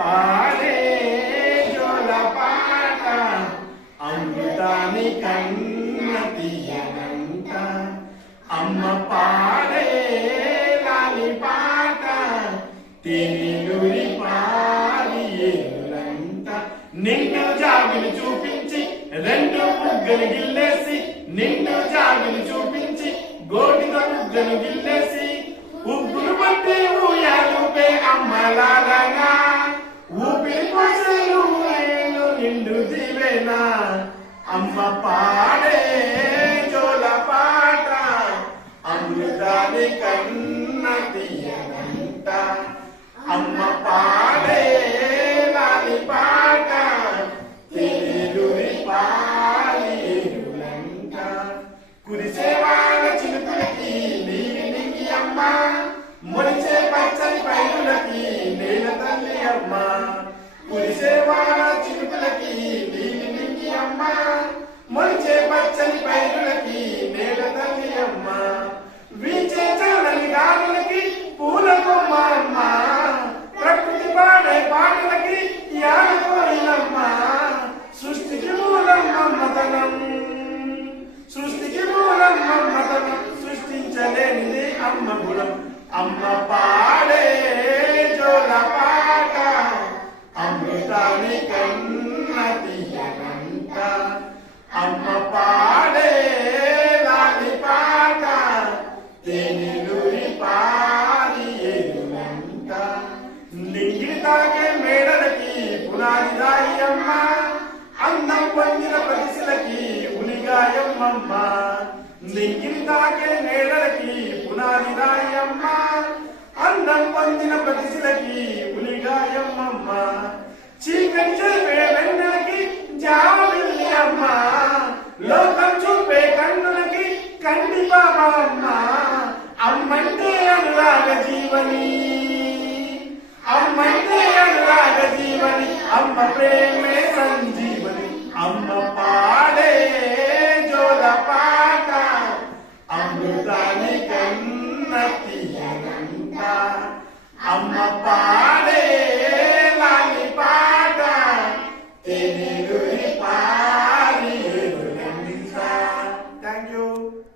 పాడే జోల పాట అమృతాని కన్న అమ్మ పాడే లాలి పాట తిరిగురి పాడి ఏరులంట నిన్ను జాబిని చూపించి రెండు ముగ్గులు గిల్లేసి నిన్ను జాబిని చూపించి గోడిద ముగ్గులు గిల్లేసి ఉగ్గులు పట్టి ఊయాలుపే అమ్మ లాగా అమ్మ పాడే జోల పాట అమృతాని కన్న తీయనంట. అమ్మ పాడే నాని పాట తెలుగురి పాలిరులంట. కురిసేవాళ్ళ చిలుకులకి నీవి అమ్మ. మురిసే పచ్చని పైరులకి నేల తల్లి అమ్మ కురిసేవాళ్ళ పచ్చని పైరులకి నేల తల్లి అమ్మ. వీచే చల్లని గాలులకి పూల కొమ్మ అమ్మ. ప్రకృతి పాడే పాటలకి యాడకోయినమ్మ సృష్టికి మూలం మమతనం సృష్టికి మూలం మమతనం సృష్టించలేనిది అమ్మ గుణం. అమ్మ పాడే జోల పాట. అమృతాని కన్న అమ్మ తేనెలూరి పారి ఎరులంట నింగిలి తాకే మేడలకి పునాది రాయమ్మ అందం పొందిన ప్రతిశలకి ఉలిగాయమ్మమ్మ నింగిలి తాకే మేడలకి పునాది రాయమ్మ అందం పొందిన ప్రతిశలకి ఉలిగాయమ్మమ్మ చీకటి చెప్పే వెన్నెలకి జాబిల్లి అమ్మ. లోకం చూపే కన్నులకి కండి బాబా అమ్మా. అమ్మంటే అనురాగ జీవని అమ్మంటే అనురాగ జీవని అమ్మ ప్రేమే సంజీవని. అమ్మ పాడే జోల పాట. అమృతాని కన్న తీయనంట అమ్మ